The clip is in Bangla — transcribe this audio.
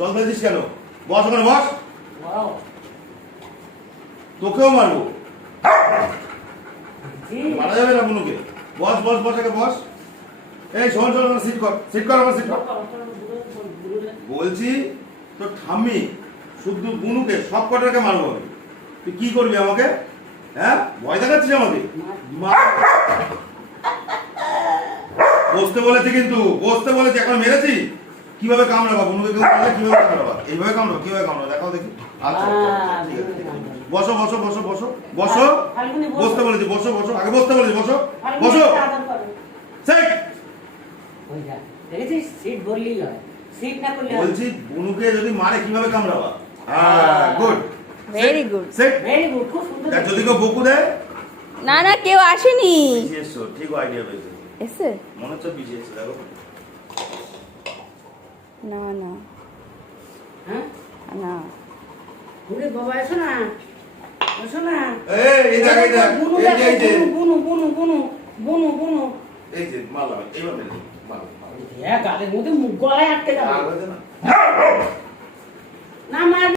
জল দিয়েছিস কেন? বস ওখানে বস। তোকেও মারবো। মারা যাবে না বুনুকে। বস বস বস আগে বস। এই শোন শোন সিট কর আমার সিট কর। বলছি তো ঠাম্মি শুধু বুনুকে সব কটাকে মারবো আমি। তুই কি করবি আমাকে? হ্যাঁ ভয় দেখাচ্ছিস আমাকে? বসতে বলেছি কিন্তু বসতে বলেছি এখন মেরেছি। কিভাবে কামড়াবা বুনুকে? কেউ মারলে কিভাবে কামড়াবা? এইভাবে কামড়াবো? কিভাবে কামড়াবো দেখাও দেখি। আচ্ছা ঠিক আছে বসো বসো বসো বসো বসো। বসতে বলেছি বসো বসো আগে বসতে বলেছি বসো বসো। বলছি বুনুকে যদি মারে কিভাবে কামড়াবা? Good very good very good খুব সুন্দর। যদি কেউ বকু দেয় না না কেউ আসেনি এসো ঠিক আইডিয়া পেয়েছে এসে মনে হচ্ছে পিছিয়ে এসে দেখো না না হ্যাঁ না ওরে বাবা এসো না এই দেখ বুনু বুনু বুনু বুনু বুনু বুনু এই যে মারলাম এইবার মেরে মারলাম গালের মধ্যে মুখ গলায় আটকে যাবে আর হয়েছে না না মার